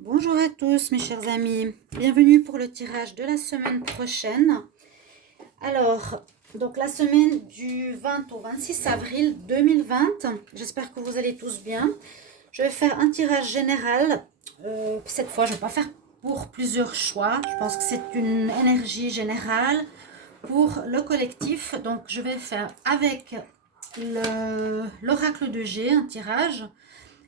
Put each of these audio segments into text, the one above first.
Bonjour à tous mes chers amis, bienvenue pour le tirage de la semaine prochaine. Alors, donc la semaine du 20 au 26 avril 2020, j'espère que vous allez tous bien. Je vais faire un tirage général, cette fois je ne vais pas faire pour plusieurs choix, je pense que c'est une énergie générale pour le collectif. Donc je vais faire avec l'oracle de G, un tirage,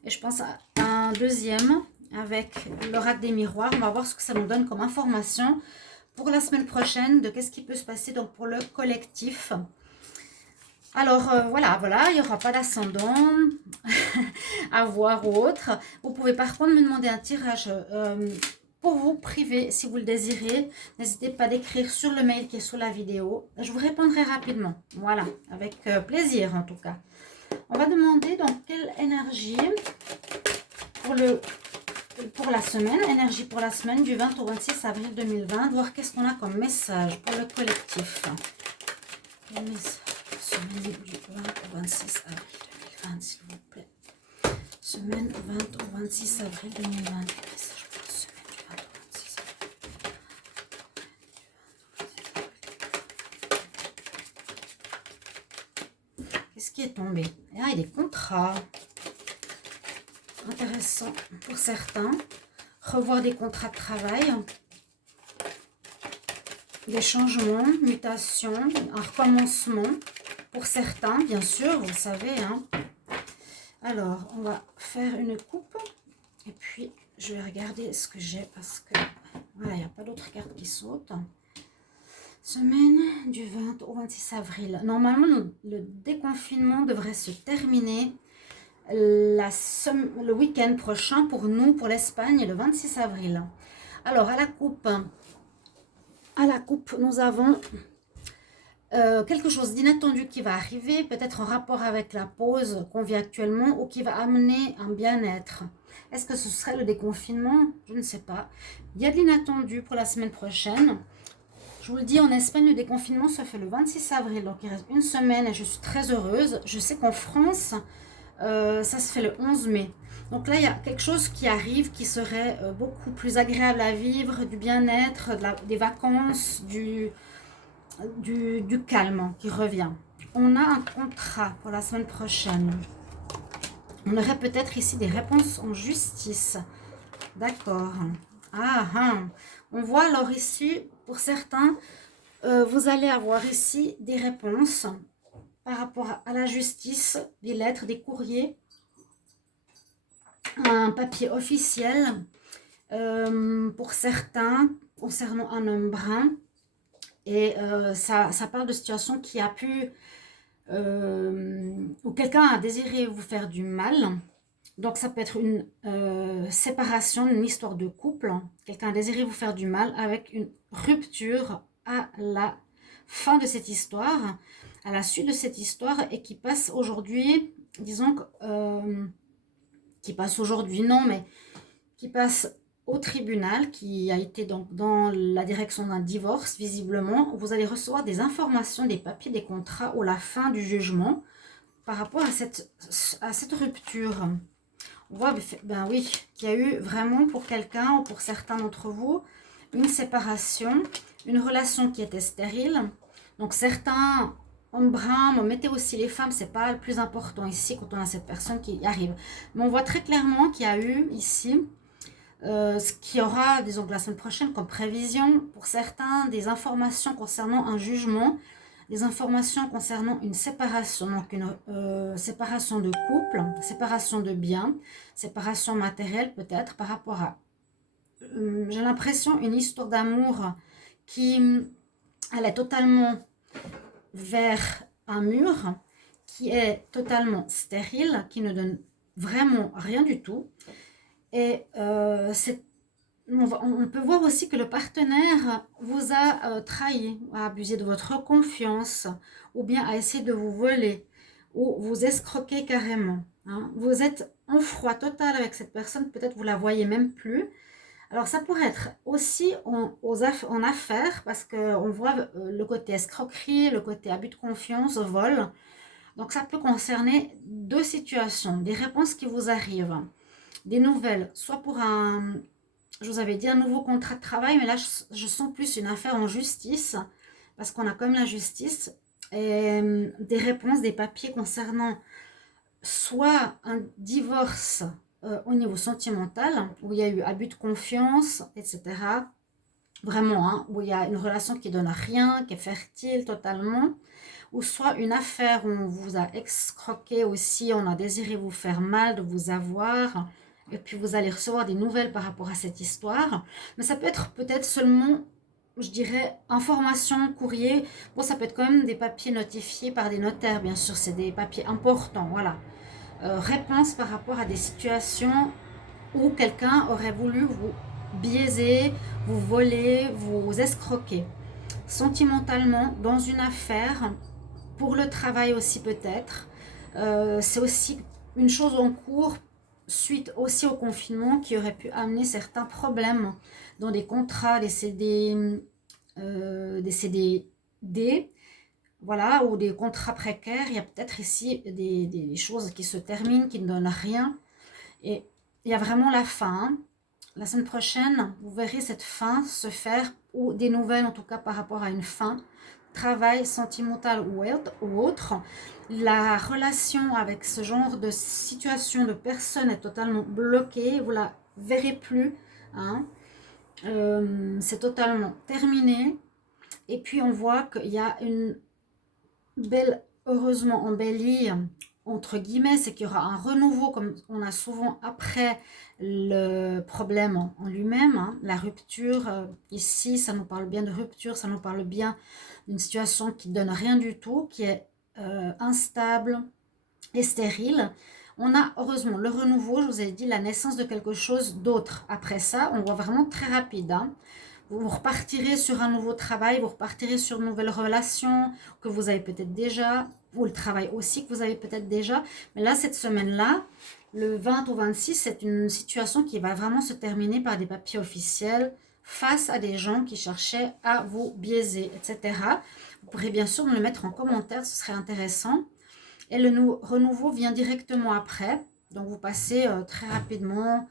et je pense à un deuxième avec l'oracle des miroirs. On va voir ce que ça nous donne comme information pour la semaine prochaine, de qu'est-ce qui peut se passer donc pour le collectif. Alors voilà, il n'y aura pas d'ascendant à voir ou autre. Vous pouvez par contre me demander un tirage pour vous privé si vous le désirez. N'hésitez pas d'écrire sur le mail qui est sous la vidéo. Je vous répondrai rapidement. Voilà, avec plaisir en tout cas. On va demander donc quelle énergie pour la semaine, énergie pour la semaine du 20 au 26 avril 2020, voir qu'est-ce qu'on a comme message pour le collectif. Semaine du 20 au 26 avril 2020, s'il vous plaît. Semaine 20 au 26 avril 2020. Message pour la semaine du 20 au 26 avril. Qu'est-ce qui est tombé? Ah, il y a des contrats. Intéressant pour certains. Revoir des contrats de travail. Des changements, mutations, un recommencement. Pour certains, bien sûr, vous le savez. Hein. Alors, on va faire une coupe. Et puis, je vais regarder ce que j'ai parce que voilà, il n'y a pas d'autres cartes qui sautent. Semaine du 20 au 26 avril. Normalement, le déconfinement devrait se terminer le week-end prochain pour nous, pour l'Espagne, le 26 avril. Alors, à la coupe, nous avons quelque chose d'inattendu qui va arriver, peut-être en rapport avec la pause qu'on vit actuellement ou qui va amener un bien-être. Est-ce que ce serait le déconfinement? Je ne sais pas. Il y a de l'inattendu pour la semaine prochaine. Je vous le dis, en Espagne, le déconfinement se fait le 26 avril, donc il reste une semaine et je suis très heureuse. Je sais qu'en France, ça se fait le 11 mai. Donc là, il y a quelque chose qui arrive qui serait beaucoup plus agréable à vivre, du bien-être, des vacances, du calme qui revient. On a un contrat pour la semaine prochaine. On aurait peut-être ici des réponses en justice. D'accord. On voit alors ici, pour certains, vous allez avoir ici des réponses par rapport à la justice, des lettres, des courriers, un papier officiel pour certains concernant un homme brun. Et ça parle de situations qui a pu, où quelqu'un a désiré vous faire du mal. Donc ça peut être une séparation, une histoire de couple. Quelqu'un a désiré vous faire du mal avec une rupture à la fin de cette histoire, à la suite de cette histoire et qui passe aujourd'hui, disons, qui passe aujourd'hui, non, mais qui passe au tribunal, qui a été donc dans la direction d'un divorce, visiblement. Vous allez recevoir des informations, des papiers, des contrats ou la fin du jugement par rapport à cette rupture. On voit, ben oui, qu'il y a eu vraiment pour quelqu'un ou pour certains d'entre vous une séparation, une relation qui était stérile. Donc certains hommes bruns, mettez aussi les femmes, c'est pas le plus important ici quand on a cette personne qui arrive. Mais on voit très clairement qu'il y a eu ici ce qui aura, disons que la semaine prochaine, comme prévision pour certains, des informations concernant un jugement, des informations concernant une séparation, donc une séparation de couple, séparation de biens, séparation matérielle peut-être par rapport à, j'ai l'impression, une histoire d'amour qui elle est totalement vers un mur, qui est totalement stérile, qui ne donne vraiment rien du tout. Et on peut voir aussi que le partenaire vous a trahi, a abusé de votre confiance, ou bien a essayé de vous voler, ou vous escroquer carrément. Hein. Vous êtes en froid total avec cette personne, peut-être vous la voyez même plus. Alors ça pourrait être aussi en affaires, parce qu'on voit le côté escroquerie, le côté abus de confiance, vol. Donc ça peut concerner deux situations, des réponses qui vous arrivent. Des nouvelles, soit pour un je vous avais dit un nouveau contrat de travail, mais là, je sens plus une affaire en justice, parce qu'on a comme la justice, et des réponses, des papiers concernant soit un divorce au niveau sentimental, où il y a eu abus de confiance, etc. Vraiment, hein, où il y a une relation qui donne rien, qui est fertile totalement, ou soit une affaire où on vous a escroqué aussi, on a désiré vous faire mal, de vous avoir, et puis vous allez recevoir des nouvelles par rapport à cette histoire. Mais ça peut être peut-être seulement, je dirais, information, courrier. Bon, ça peut être quand même des papiers notifiés par des notaires, bien sûr, c'est des papiers importants, voilà. Réponse par rapport à des situations où quelqu'un aurait voulu vous biaiser, vous voler, vous escroquer. Sentimentalement, dans une affaire, pour le travail aussi peut-être, c'est aussi une chose en cours suite aussi au confinement qui aurait pu amener certains problèmes dans des contrats, des CDD, voilà, ou des contrats précaires. Il y a peut-être ici des choses qui se terminent, qui ne donnent rien. Et il y a vraiment la fin, hein. La semaine prochaine, vous verrez cette fin se faire, ou des nouvelles en tout cas par rapport à une fin, travail sentimental ou autre. La relation avec ce genre de situation de personne est totalement bloquée, vous la verrez plus, hein. C'est totalement terminé. Et puis on voit qu'il y a une belle, heureusement embellie, entre guillemets, c'est qu'il y aura un renouveau comme on a souvent après le problème en lui-même, hein, la rupture. Ici, ça nous parle bien de rupture, ça nous parle bien d'une situation qui ne donne rien du tout, qui est instable et stérile. On a heureusement le renouveau, je vous ai dit, la naissance de quelque chose d'autre. Après ça, on voit vraiment très rapide, hein. Vous repartirez sur un nouveau travail, vous repartirez sur une nouvelle relation que vous avez peut-être déjà, ou le travail aussi que vous avez peut-être déjà. Mais là, cette semaine-là, le 20 au 26, c'est une situation qui va vraiment se terminer par des papiers officiels face à des gens qui cherchaient à vous biaiser, etc. Vous pourrez bien sûr me le mettre en commentaire, ce serait intéressant. Et le renouveau vient directement après. Donc, vous passez très rapidement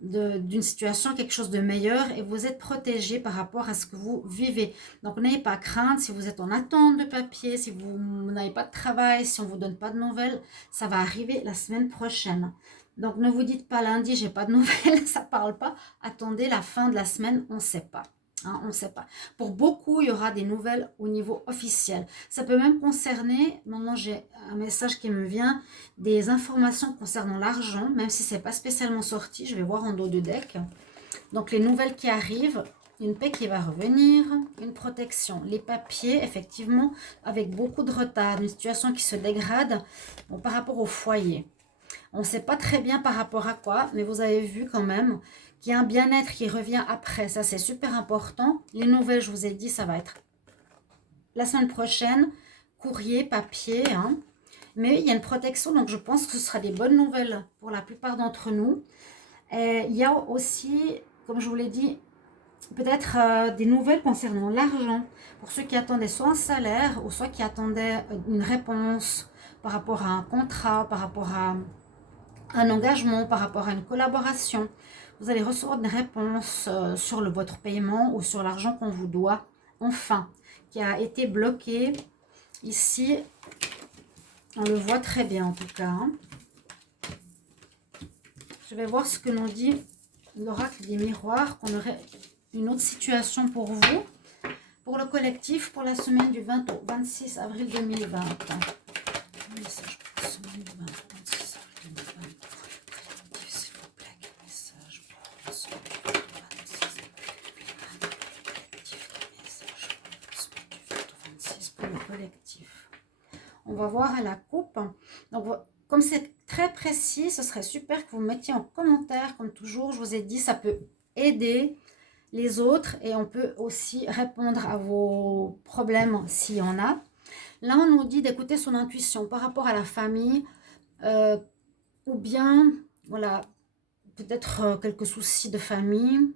d'une situation quelque chose de meilleur et vous êtes protégé par rapport à ce que vous vivez. Donc, n'ayez pas crainte si vous êtes en attente de papier, si vous n'avez pas de travail, si on ne vous donne pas de nouvelles, ça va arriver la semaine prochaine. Donc, ne vous dites pas lundi, j'ai pas de nouvelles, ça parle pas. Attendez la fin de la semaine, on ne sait pas. Hein, on ne sait pas. Pour beaucoup, il y aura des nouvelles au niveau officiel. Ça peut même concerner, maintenant j'ai un message qui me vient, des informations concernant l'argent, même si ce n'est pas spécialement sorti. Je vais voir en dos de deck. Donc les nouvelles qui arrivent, une paix qui va revenir, une protection. Les papiers, effectivement, avec beaucoup de retard, une situation qui se dégrade bon, par rapport au foyer. On ne sait pas très bien par rapport à quoi, mais vous avez vu quand même qu'il y a un bien-être qui revient après. Ça, c'est super important. Les nouvelles, je vous ai dit, ça va être la semaine prochaine. Courrier, papier, hein. Mais il y a une protection, donc je pense que ce sera des bonnes nouvelles pour la plupart d'entre nous. Et il y a aussi, comme je vous l'ai dit, peut-être des nouvelles concernant l'argent. Pour ceux qui attendaient soit un salaire, ou soit qui attendaient une réponse par rapport à un contrat, par rapport à un engagement, par rapport à une collaboration. Vous allez recevoir une réponse sur votre paiement ou sur l'argent qu'on vous doit, enfin, qui a été bloqué. Ici, on le voit très bien en tout cas. Hein. Je vais voir ce que nous dit l'oracle des miroirs, qu'on aurait une autre situation pour vous, pour le collectif, pour la semaine du 20 au 26 avril 2020. Message pour la semaine du 20 au 26 avril 2020. Collectif, s'il vous plaît, quel message pour la semaine du 20 au 26 avril 2020. Collectif, quel message pour la semaine du 20 au 26 pour le collectif. On va voir à la coupe. Donc, comme c'est très précis, ce serait super que vous mettiez en commentaire, comme toujours. Je vous ai dit, ça peut aider les autres et on peut aussi répondre à vos problèmes s'il y en a. Là, on nous dit d'écouter son intuition par rapport à la famille ou bien, voilà, peut-être quelques soucis de famille.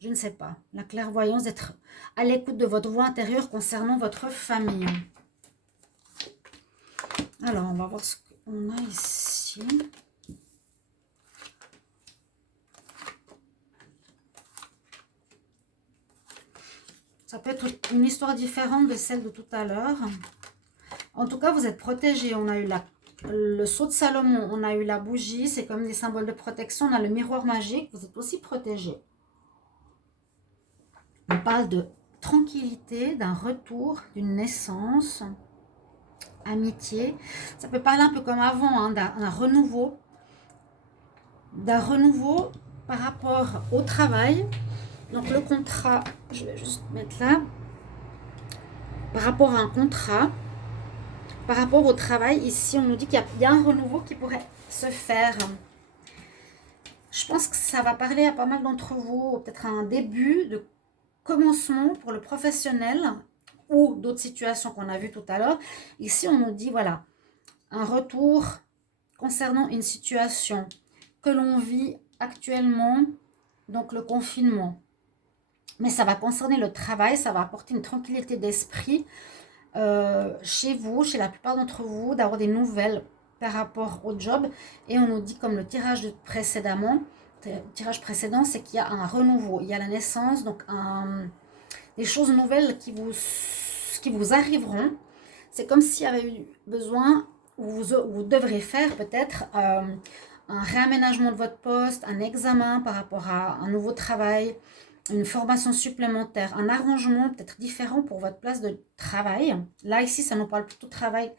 Je ne sais pas. La clairvoyance, d'être à l'écoute de votre voix intérieure concernant votre famille. Alors, on va voir ce qu'on a ici. Ça peut être une histoire différente de celle de tout à l'heure. En tout cas, vous êtes protégé. On a eu le sceau de Salomon, on a eu la bougie, c'est comme des symboles de protection. On a le miroir magique, vous êtes aussi protégé. On parle de tranquillité, d'un retour, d'une naissance, amitié. Ça peut parler un peu comme avant, hein, d'un renouveau. D'un renouveau par rapport au travail. Donc le contrat, je vais juste mettre là. Par rapport à un contrat, par rapport au travail, ici on nous dit qu'il y a un renouveau qui pourrait se faire. Je pense que ça va parler à pas mal d'entre vous, peut-être un début de commencement pour le professionnel ou d'autres situations qu'on a vues tout à l'heure. Ici on nous dit voilà, un retour concernant une situation que l'on vit actuellement, donc le confinement. Mais ça va concerner le travail, ça va apporter une tranquillité d'esprit chez vous, chez la plupart d'entre vous, d'avoir des nouvelles par rapport au job. Et on nous dit, comme le tirage précédent, c'est qu'il y a un renouveau, il y a la naissance, donc des choses nouvelles qui vous arriveront. C'est comme s'il y avait eu besoin, vous devrez faire peut-être un réaménagement de votre poste, un examen par rapport à un nouveau travail, une formation supplémentaire, un arrangement peut-être différent pour votre place de travail. Là, ici, ça nous parle plutôt de travail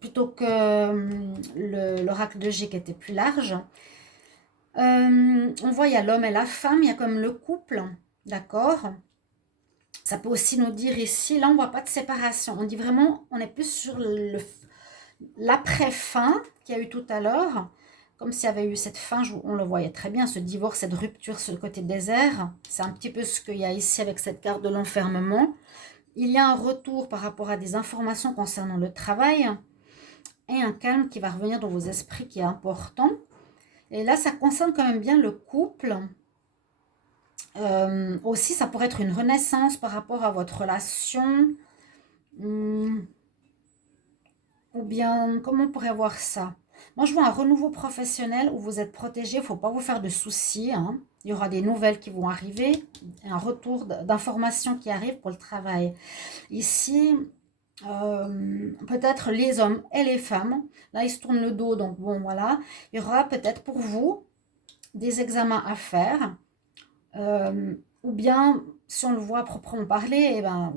plutôt que l'oracle de G qui était plus large. On voit, il y a l'homme et la femme, il y a comme le couple, d'accord? Ça peut aussi nous dire ici, là, on ne voit pas de séparation. On dit vraiment, on est plus sur l'après-fin qu'il y a eu tout à l'heure. Comme s'il y avait eu cette fin, on le voyait très bien, ce divorce, cette rupture sur le côté désert. C'est un petit peu ce qu'il y a ici avec cette carte de l'enfermement. Il y a un retour par rapport à des informations concernant le travail et un calme qui va revenir dans vos esprits qui est important. Et là, ça concerne quand même bien le couple. Aussi, ça pourrait être une renaissance par rapport à votre relation. Ou bien, comment on pourrait voir ça? Moi, je vois un renouveau professionnel où vous êtes protégé. Il ne faut pas vous faire de soucis, hein. Il y aura des nouvelles qui vont arriver. Un retour d'informations qui arrivent pour le travail. Ici, peut-être les hommes et les femmes. Là, ils se tournent le dos. Donc, bon, voilà. Il y aura peut-être pour vous des examens à faire. Ou bien, si on le voit proprement parler, eh ben,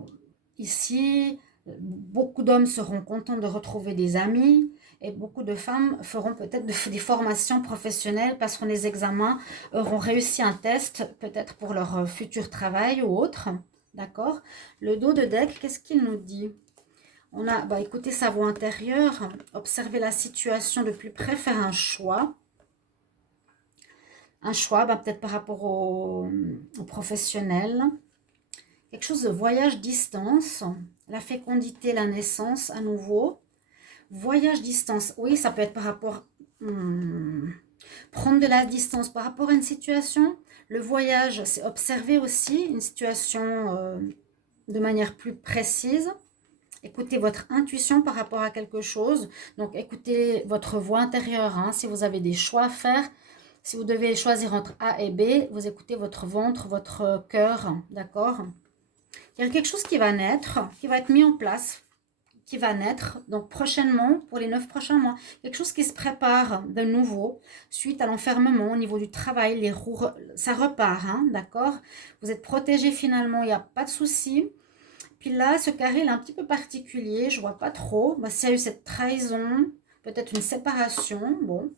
ici, beaucoup d'hommes seront contents de retrouver des amis et beaucoup de femmes feront peut-être des formations professionnelles, passeront des examens, auront réussi un test peut-être pour leur futur travail ou autre. D'accord? Le dos de deck, qu'est-ce qu'il nous dit? On a, écoutez sa voix intérieure, observer la situation de plus près, faire un choix. Un choix, peut-être par rapport au professionnel. Quelque chose de voyage distance, la fécondité, la naissance à nouveau. Voyage distance, oui, ça peut être par rapport... prendre de la distance par rapport à une situation. Le voyage, c'est observer aussi une situation de manière plus précise. Écoutez votre intuition par rapport à quelque chose. Donc, écoutez votre voix intérieure. Hein, si vous avez des choix à faire, si vous devez choisir entre A et B, vous écoutez votre ventre, votre cœur, d'accord? Il y a quelque chose qui va naître, qui va être mis en place, qui va naître, donc prochainement, pour les 9 prochains mois. Quelque chose qui se prépare de nouveau, suite à l'enfermement au niveau du travail, les roues, ça repart, hein, d'accord? Vous êtes protégé finalement, il n'y a pas de souci. Puis là, ce carré, il est un petit peu particulier, je vois pas trop. S'il y a eu cette trahison, peut-être une séparation, bon...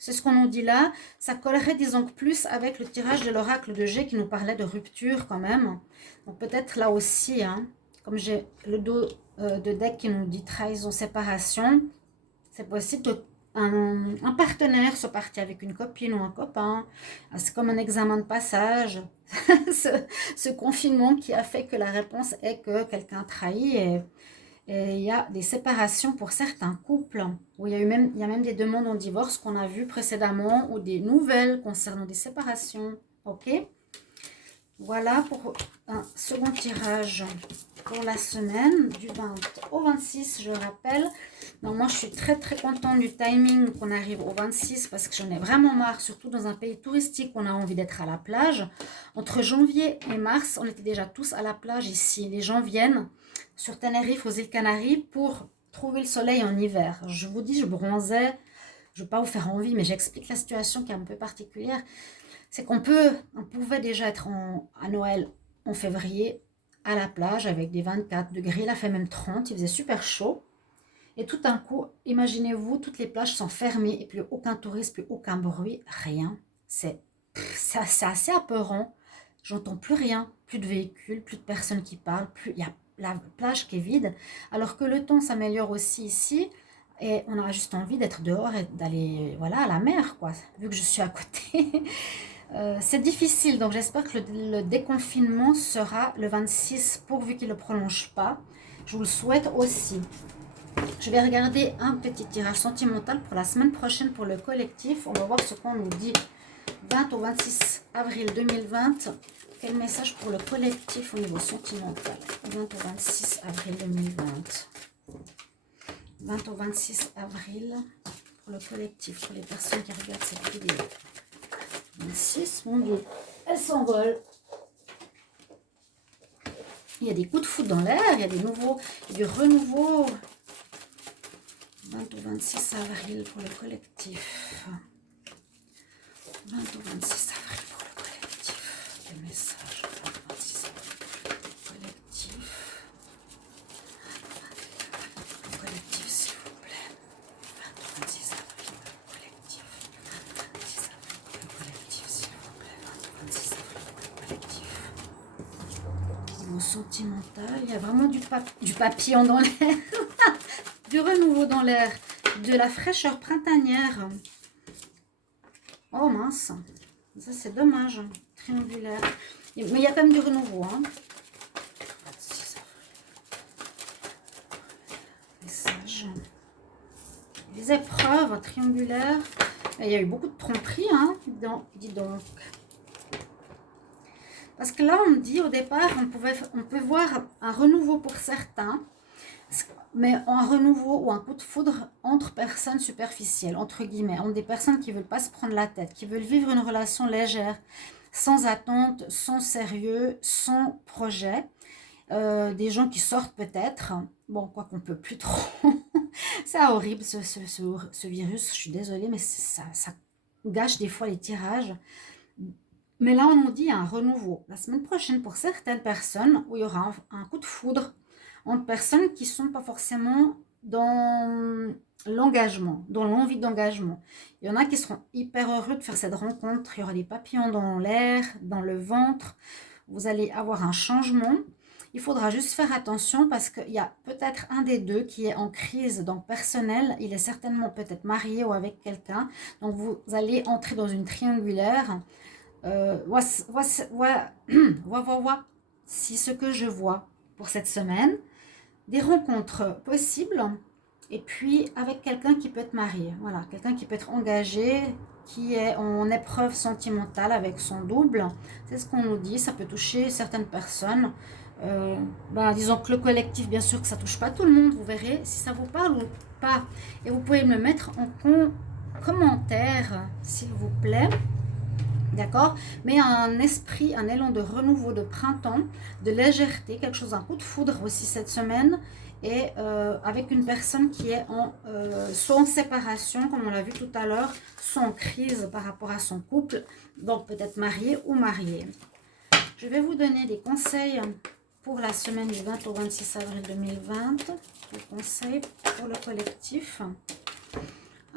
C'est ce qu'on nous dit là. Ça collerait, disons, plus avec le tirage de l'oracle de G qui nous parlait de rupture quand même. Donc peut-être là aussi, hein, comme j'ai le dos de deck qui nous dit trahison, séparation, c'est possible qu'un partenaire soit parti avec une copine ou un copain. C'est comme un examen de passage. ce confinement qui a fait que la réponse est que quelqu'un trahit et il y a des séparations pour certains couples, où il y a même des demandes en divorce qu'on a vues précédemment, ou des nouvelles concernant des séparations. Ok? Voilà pour un second tirage. pour la semaine du 20 au 26, je rappelle. Donc moi, je suis très très contente du timing qu'on arrive au 26 parce que j'en ai vraiment marre, surtout dans un pays touristique, on a envie d'être à la plage. Entre janvier et mars, on était déjà tous à la plage ici. Les gens viennent sur Tenerife, aux îles Canaries, pour trouver le soleil en hiver. Je vous dis, je bronzais. Je ne veux pas vous faire envie, mais j'explique la situation qui est un peu particulière. C'est on pouvait déjà être à Noël en février à la plage avec des 24 degrés. Il a fait même 30, il faisait super chaud. Et tout d'un coup, imaginez-vous, toutes les plages sont fermées et plus aucun touriste, plus aucun bruit, rien. C'est assez apeurant. J'entends plus rien, plus de véhicules, plus de personnes qui parlent, il y a la plage qui est vide. Alors que le temps s'améliore aussi ici. Et on a juste envie d'être dehors et d'aller voilà, à la mer, quoi, vu que je suis à côté. C'est difficile, donc j'espère que le déconfinement sera le 26, pourvu qu'il ne le prolonge pas. Je vous le souhaite aussi. Je vais regarder un petit tirage sentimental pour la semaine prochaine pour le collectif. On va voir ce qu'on nous dit. 20 au 26 avril 2020. Quel message pour le collectif au niveau sentimental? 20 au 26 avril 2020. 20 au 26 avril pour le collectif, pour les personnes qui regardent cette vidéo. 26, mon Dieu, elle s'envole. Il y a des coups de foudre dans l'air, il y a du renouveau. 20 au 26 avril pour le collectif. 20 au 26 avril pour le collectif. Quel message? 20 au 26 avril pour le collectif. Le collectif, s'il vous plaît. 20 au 26 avril pour le collectif. 26 avril pour le collectif, s'il vous plaît. 20 au 26 avril pour le collectif. Niveau sentimental, il y a vraiment du papillon dans l'air. Du renouveau dans l'air, de la fraîcheur printanière. Oh mince, ça c'est dommage, triangulaire. Mais il y a quand même du renouveau. Hein. Message. Les épreuves triangulaires. Il y a eu beaucoup de tromperies, hein, dis donc. Parce que là, on me dit au départ, on peut voir un renouveau pour certains. Mais un renouveau ou un coup de foudre entre personnes superficielles, entre guillemets, entre des personnes qui ne veulent pas se prendre la tête, qui veulent vivre une relation légère, sans attente, sans sérieux, sans projet. Des gens qui sortent peut-être, bon, quoi qu'on ne peut plus trop. C'est horrible ce virus, je suis désolée, mais ça gâche des fois les tirages. Mais là, on nous dit un renouveau. La semaine prochaine, pour certaines personnes, où il y aura un coup de foudre, entre personnes qui ne sont pas forcément dans l'engagement, dans l'envie d'engagement. Il y en a qui seront hyper heureux de faire cette rencontre. Il y aura des papillons dans l'air, dans le ventre. Vous allez avoir un changement. Il faudra juste faire attention parce qu'il y a peut-être un des deux qui est en crise, donc personnel. Il est certainement peut-être marié ou avec quelqu'un. Donc vous allez entrer dans une triangulaire. Si ce que je vois pour cette semaine, des rencontres possibles et puis avec quelqu'un qui peut être marié, voilà, quelqu'un qui peut être engagé, qui est en épreuve sentimentale avec son double. C'est ce qu'on nous dit, ça peut toucher certaines personnes. Disons que le collectif, bien sûr que ça touche pas tout le monde, vous verrez si ça vous parle ou pas. Et vous pouvez me le mettre en commentaire, s'il vous plaît. D'accord? Mais un esprit, un élan de renouveau, de printemps, de légèreté, quelque chose, un coup de foudre aussi cette semaine, et avec une personne qui est soit en séparation, comme on l'a vu tout à l'heure, soit en crise par rapport à son couple, donc peut-être marié ou marié. Je vais vous donner des conseils pour la semaine du 20 au 26 avril 2020, des conseils pour le collectif.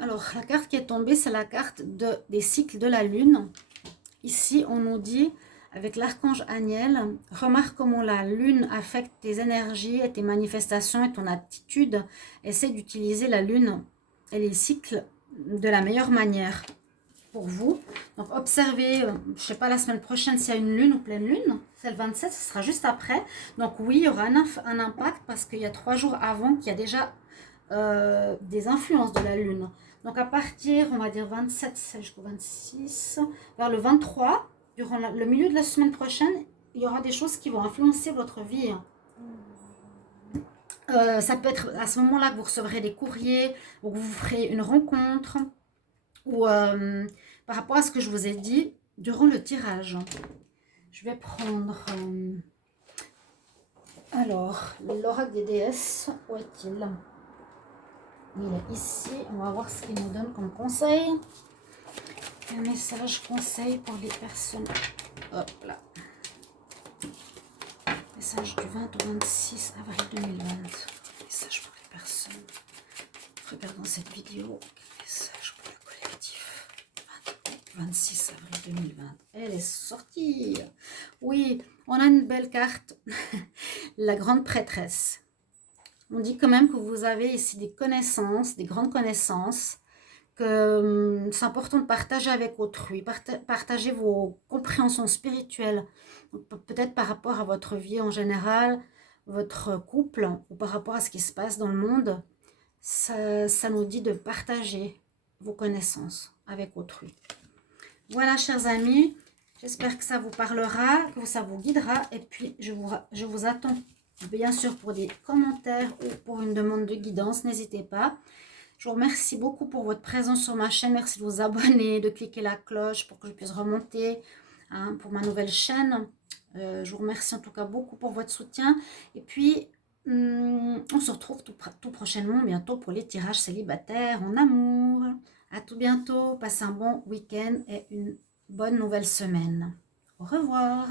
Alors, la carte qui est tombée, c'est la carte des cycles de la Lune. Ici, on nous dit, avec l'archange Aniel, remarque comment la Lune affecte tes énergies et tes manifestations et ton attitude. Essaie d'utiliser la Lune et les cycles de la meilleure manière pour vous. Donc, observez, je ne sais pas, la semaine prochaine, s'il y a une Lune ou pleine Lune. C'est le 27, ce sera juste après. Donc, oui, il y aura un impact parce qu'il y a 3 jours avant qu'il y a déjà des influences de la Lune. Donc à partir, on va dire 27 jusqu'au 26, vers le 23, durant le milieu de la semaine prochaine, il y aura des choses qui vont influencer votre vie. Ça peut être à ce moment-là que vous recevrez des courriers ou que vous ferez une rencontre ou par rapport à ce que je vous ai dit durant le tirage. Je vais prendre... alors, l'oracle des déesses, où est-il? Il est ici. On va voir ce qu'il nous donne comme conseil. Un message conseil pour les personnes. Hop là. Message du 20 au 26 avril 2020. Message pour les personnes regardant cette vidéo. Message pour le collectif. 26 avril 2020. Elle est sortie. Oui, on a une belle carte. La grande prêtresse. On dit quand même que vous avez ici des connaissances, des grandes connaissances, que c'est important de partager avec autrui, partager vos compréhensions spirituelles, peut-être par rapport à votre vie en général, votre couple, ou par rapport à ce qui se passe dans le monde. Ça nous dit de partager vos connaissances avec autrui. Voilà, chers amis, j'espère que ça vous parlera, que ça vous guidera, et puis je vous attends bien sûr pour des commentaires ou pour une demande de guidance, n'hésitez pas. Je vous remercie beaucoup pour votre présence sur ma chaîne. Merci de vous abonner, de cliquer la cloche pour que je puisse remonter pour ma nouvelle chaîne. Je vous remercie en tout cas beaucoup pour votre soutien. Et puis, on se retrouve tout prochainement, bientôt pour les tirages célibataires en amour. À tout bientôt. Passez un bon week-end et une bonne nouvelle semaine. Au revoir.